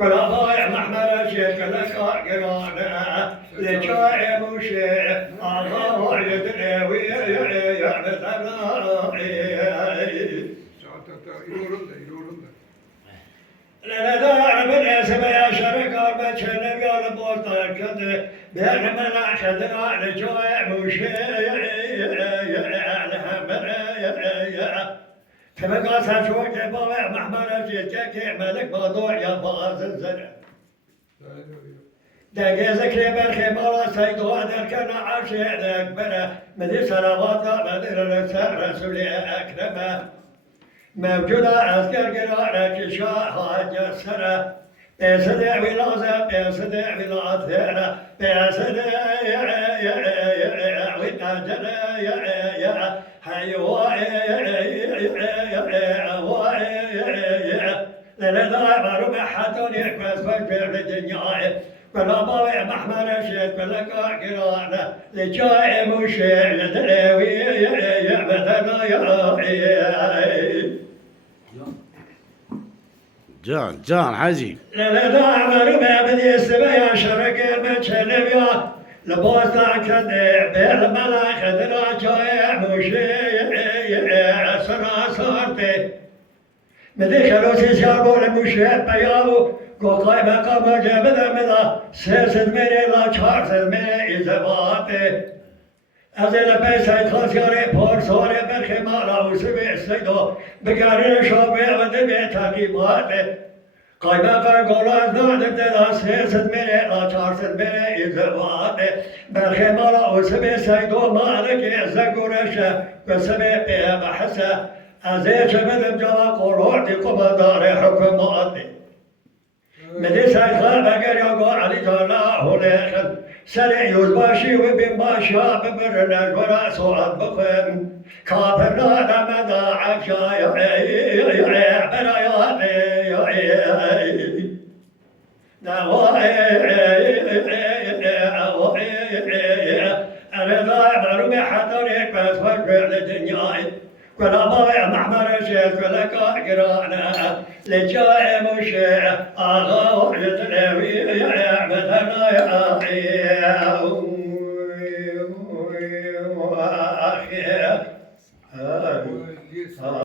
ولا ضايع محمد الشيخ لك قرانا لجاي مشيع الله يدري ويعبد لا داعي بالاسم يا شركة بتشنب يا البوطة كذا بين منع شدنا لجاي مشيع تبقى ساشوك بابا محمد الشيخ ملك موضوع يا باز الزرع دقيزك لبر خمارة سيدوا ذلك عاشق أكبر مدي سلامات مدير رسول أكرم موجودة أذكر قرارك شاهد جسرة بيصدع ولازة بيصدع ولازة بيصدع وتاجر حيوان لنا معروف حتى يكبس في الدنيا ولا باوع محمد الشيخ ولا قرانا لجاي مشيع يدري يعبدنا يا جان حجي لا معروف بدي السبا يا شرق المتشلم يا لبوسنا كذب بالملاك درا جاي مشيع سرا صارتي مدي خلوصي سيابو المشيع بيابو قوقاي مقام جابدا مدا سيسد مني لا چارسد مني إزباطي أزل بيسايد خاسياري پور سوري برخي مالا وسبي سيدو بقارين شوبي ودبي تاقيباتي قايمة قرقولا نادر دلا سيسد مني لا چارسد مني إزباطي برخي مالا وسبي سيدو مالك زقورشا وسبي بيه بحسا أزيش بدم جوا قروعتي قبضاري حكماتي مدي سايخلا بقر يقو علي جالا هوليخن سرع يوزباشي وبنباشا ببرناش ورا سواد بخم كافرنا دمدا عشا أنا ضايع معلومة حتى ريك بس فجر للدنيا ولا ضايع محمد الشيخ ولا قرانا لجاي مشيع الله يدري يعبدنا يا أخي